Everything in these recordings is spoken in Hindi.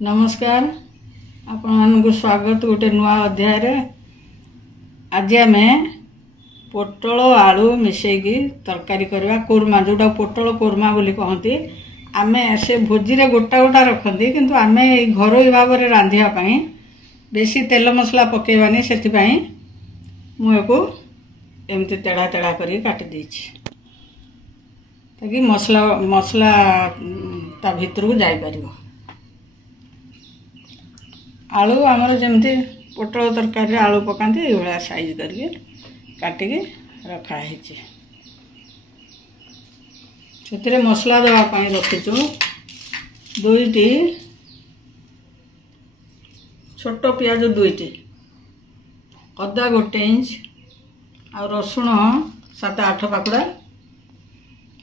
नमस्कार आपण स्वागत गोटे नुआ अध्याय रे। आज आम पोटल आलू मिसेकी तरकारी करवा कोरमा जोटा पोटल कोरमा बोली कहती। आम से भोजी रे गोटा गोटा रखती किंतु आम घरोई भाव में रांधिया बेसी तेल मसला पकेबानी से मुझे एमती तेड़ा तेड़ा कर काटी देछि ताकि मसला मसला ता भीतर को जाई परिबो। आलू आमर जमती पोटल तरकारी आलू पकाती ये साइज करके काटिकी रखाही से मसला देवाई रखीचु दुईटी छोट पियाज दुईटी अदा गोटे इंच आ रसुण 7-8 पाकुड़ा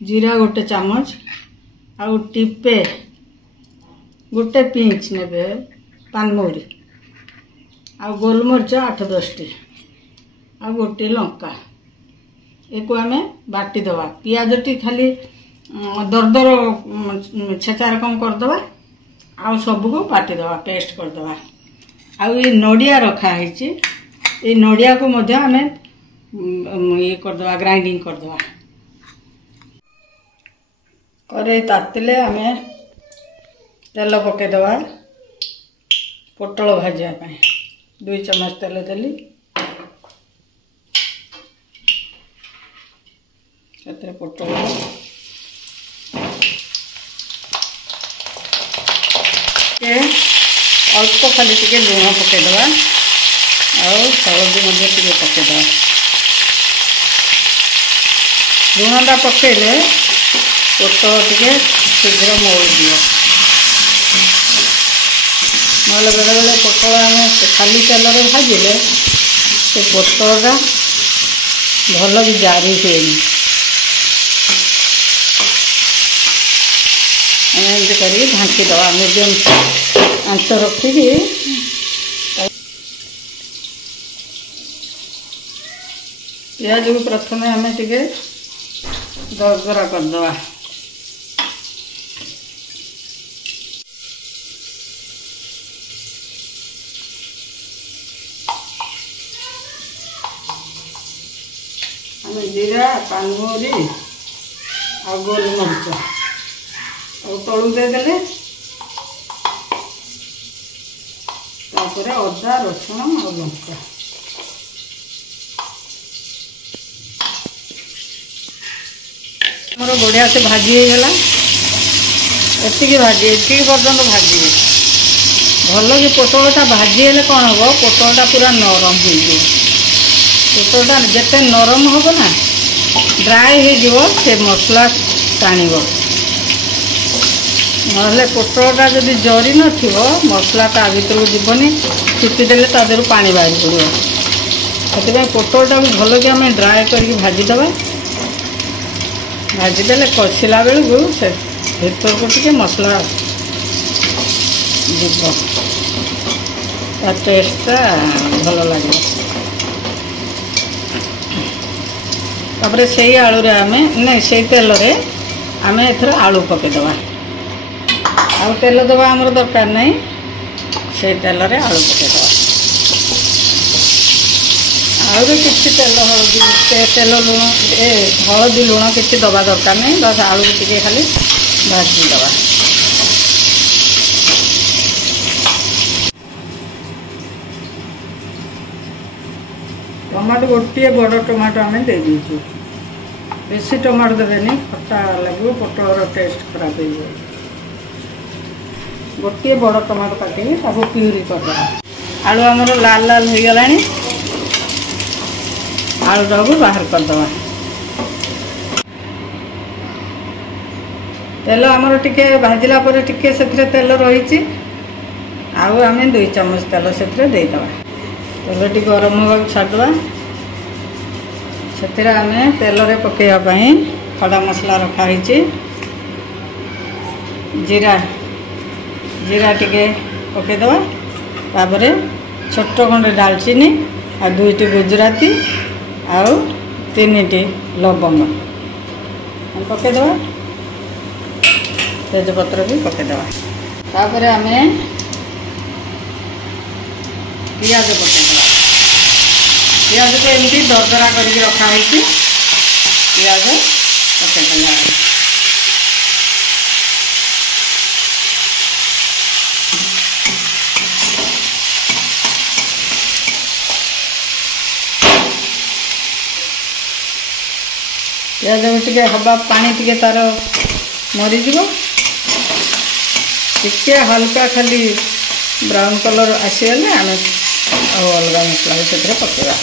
जीरा गोटे चामच आ टिपे गोटे पिंच ने पानमौरी आ गोलमरीच 8-10 टी आ गोटे लंका एक आम बाटी दवा पियाज टी खाली दरदर छेचा रकम करदे आ सबको बाटी दवा पेस्ट करदे। आ ये नड़िया रखाही ये नड़िया को मध्य आम ये करदे ग्राइंडिंग करदे। कड़ाई तातिले आम तेल पकईदवा पोटल भाजापी 2 चम्मच तेल देली से पोटल अल्प खाली टे लुण पकईदवा हलदी टे पकईदवा। लुणटा पकईले पोटल टे शीघ्र मौली दियो ना बेले बेले पोटल आम खाली तेल भाजिले से पोटलटा भल भी जारी हुए एमती कर ढांकीदवा मीडियम आंच रखिकी पियाज को प्रथम आम टे दरदरा करदे। जीरा पानमौरी आ गोलमरीच और तलू देदेले अदा रसुण और लंका मोर बढ़िया से भाजी होगला। एतिकी भाजी एतिकी पर्यंत भाजी भल कि पोटलटा भाजी हेले कौन हम पोटलटा पूरा नरम हो पोटलटा जिते नरम हम ना ड्राए हो मसला टाण ना पोटलटा जदि जरी न मसला ता भीतर को जीवनी चिपीदेले तादर पानी बाहरी पड़ो से पोटलटा को भल कि आम ड्राए करके भाजीदे भाजीदे कषिला बेलू से भीतर को टे मसला जीव टेस्टा भल लगे। तापर से आलू रे आम नहीं से तेल रे आम एथर आलू पकईदवा आउ तेल दवा आमर दरकार नहीं से तेल रे आलू पकईदवा आलू किसी तेल हलदी तेल लुण हलदी लुण किसी दवा दरकार नहीं बस आलू टे खाली भाजीदवा। टमाटो गोटे बड़ टमाटो आम दे दीचु बेसी टमाटो देवेनि खट्टा लगे पोटल टेस्ट खराब हो। गोटे बड़ टमाटो काटिकी प्यूरी करदे। आलू आमर लाल लाल हो गला आलूटा को बाहर करदे। तेल आमर टिके भाजिला पर टिके से तेल रही आम 2 चम्मच तेल से देदे। तेल टी गरम होगा छाड़वा से आम तेल रे पकईवाई खड़ा मसला रखाही जीरा जीरा टे पकईदवा तापर छोट खंडे डालचीनी आ 2टी गुजराती आउ 3टी लवंग पकईदवा तेजपत्र भी पकईदवा। तापर आम पियाज पकेदवा पियाज को एमती दरदरा करके रखाई पियाज पकेदवा पियाज टे हवा पानी टे तार मरीज टे हल्का खाली ब्राउन कलर आसीगले आम अलग मसला से पकेगा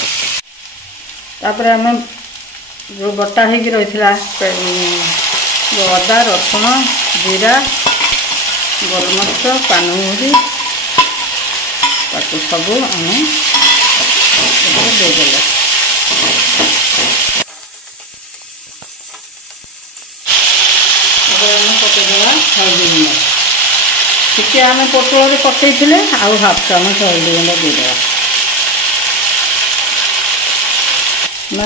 तापर आम जो बटा हो रही जो अदा रसुण जीरा गोलमरिच पानमहुरी ताको सब आम देदेला पकईदेवा हल्दी गुंड टिके आम पोटल पकई आउ हाफ चामच हल्दी गुंड देदेवा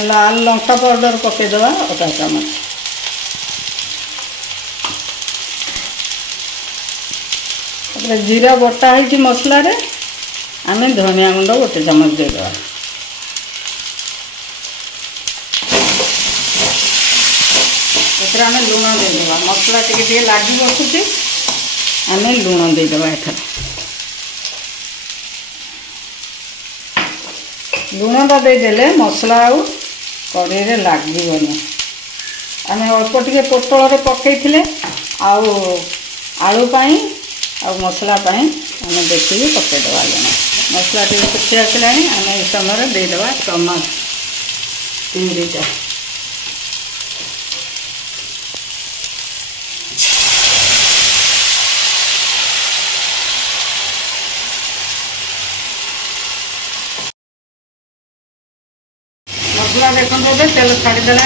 लाल लंका पाउडर पकईदेवा अधा चामच जीरा बटा है मसला रे आम धनिया गुंड गोटे चामच देदेवा आम लुण देदेवा मसला टे लगी बसुचे आम लुण देदेवा एथर लुणटा देदेले मसला आउ कड़े लगनी आम अल्प टे पोटल पकई आलू पाई आ मसला पाई आम देखिए पकईदेवा लुण मसला टे सुखी आसला आम ये समय देदेवा टमाटो 3टा मसला देखते तेल छाड़देला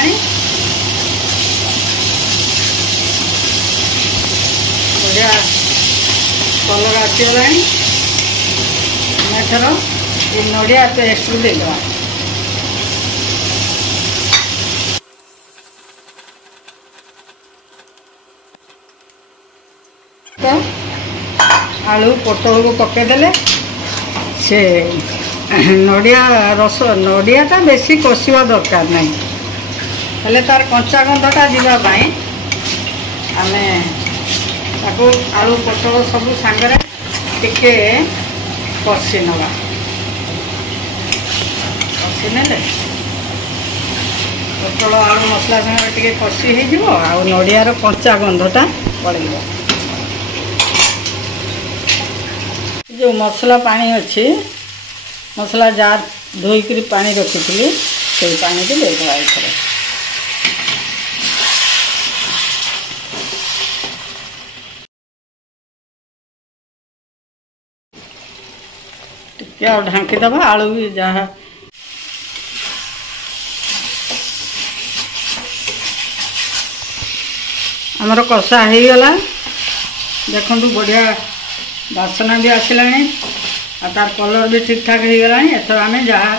बढ़िया कलर आसगला एथर ये नड़िया पेस्ट देदेवा तो आलू पोटल को पकईदे से नड़िया रस नड़ियाटा बेसी कषा दरकार नहीं हेले तार कंचा गंधटा जावाई आम आलू पोटल सब सांगे टिके कषि नवा कषि ने पोटल आलू मसला सांगे टिके कषि हो नड़ियार कंचा गंधटा पड़ेगा जो मसला पानी अच्छी मसला जार धोईक पानी रखी से पानी को देदेवा एथर टिके ढांकीदेवा आलू भी जहाँ आमर कषा हो गला देखु बढ़िया बासना भी आसला आ तार कलर भी ठीक ठाक हो गला एथर आम जहाँ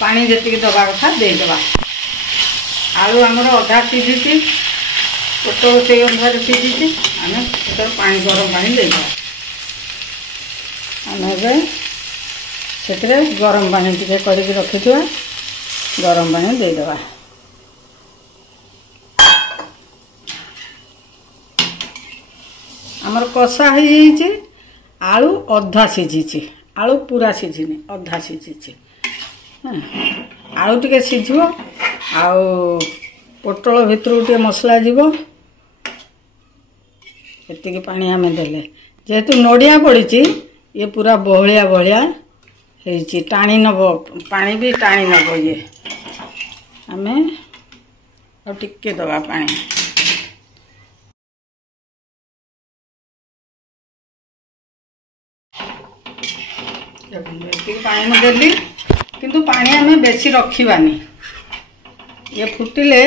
पानी जी दबा कथा देदेवा आलू आमर अधा सीझी पोटल से अनुसार सीझी आम एथर पानी गरम पानी देदेवा आम से गरम पानी टे करके रखिथुआ गरम पानी देदेवा आमर कषा हो आलू अधा सीझी आलू पूरा सीझिनी अधा सीझी आलू टे सीझ पोटल भितर टे मसला जीव एति पानी आम देले जेहेतु नड़िया पड़ी ये पूरा बहलिया बहलिया टाणी नब पानी भी टाणी नब ये आम टिके दबा पानी पानी में देली किंतु पानी आम बेसी रखिबानी ये फुटिले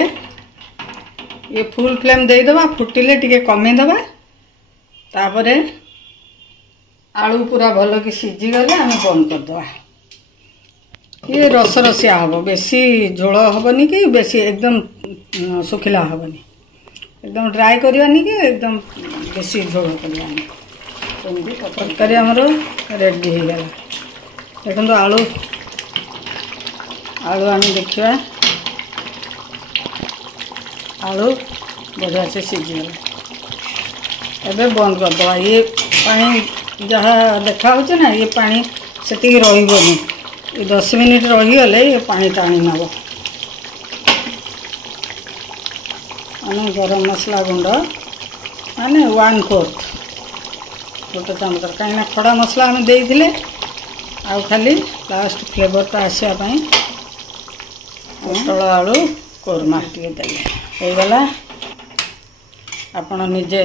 ये फुल फ्लेम देदेवा फुटिले टिके कमीदेवा तापर आलू पूरा भल कि सीझी गले आम बंद करदे ये रस रसिया हम बेसी झोल हेनी कि बेसी एकदम सुखिला हेनी एकदम ड्राई करवानी कि एकदम बेसी झोल करवानी तरकारी आमर रेडी हो गला देखो आलू आलू आम देखा आलू बढ़िया से सीझीगला एबे बंद कर दवा ये पानी जहाँ देखा ना ये पानी से रही ये 10 मिनिट रहीगले ये पानी टाणी नब माने गरम मसला गुंड माने 1/4 गोटे चामच कहीं खड़ा मसला आम देते आउ खाली लास्ट फ्लेवरटा आसापी पोटल आलू कोरमा टे देगला आपण निजे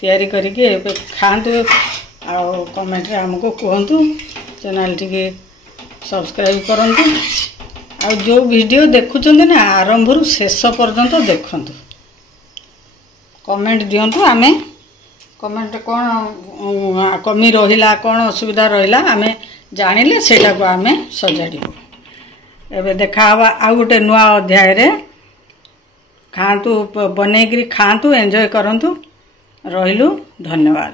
तैयारी करके खातु आ कमेंट रे हमको कहतु चैनल टी सब्सक्राइब करंतु आ जो वीडियो देखुंत ना आरंभ शेष पर्यंत देखु कमेंट दिंतु आमे कमेंट कौन कमी रहिला कौन असुविधा रहिला आमे जानिले सेटा को आमे सजाड़ू एबे देखा आ गोटे नुआ अध्याय रे खातु बनईकरी खातु एंजॉय करंतु रहिलु धन्यवाद।